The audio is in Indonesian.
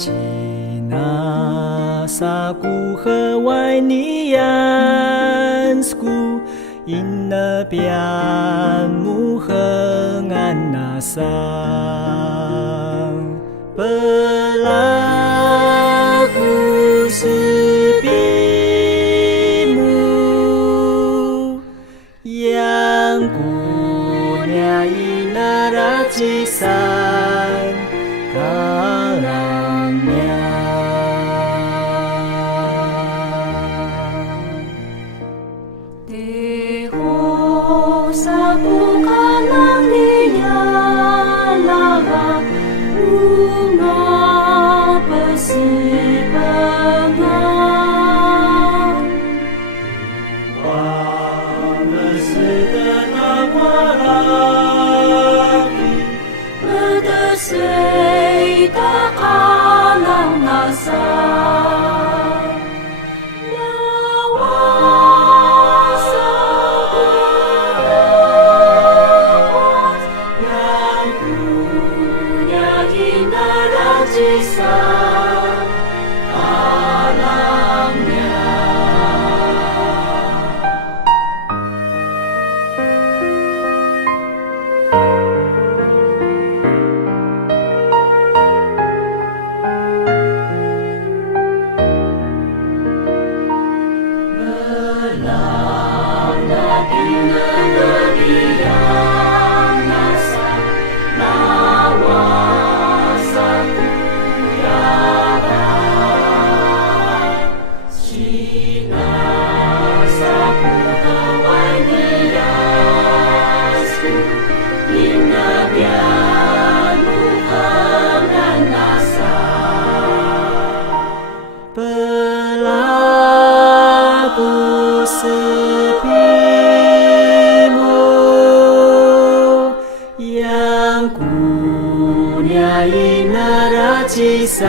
Sinasaku hawaniansku inabianmu henganasang pelaku sepimu yang kunyai naracisan kalangnya. Deho saku kalang dinyalaga bunga persimpangan. Segenap lelaki Berdesai tak kalang nasar. Naracisan alamnya. Belanda negeri yang nasa nawasaku Sinasaku hawaniasku inabianmu henganasang pelaku sepimu yang kunyai naracisan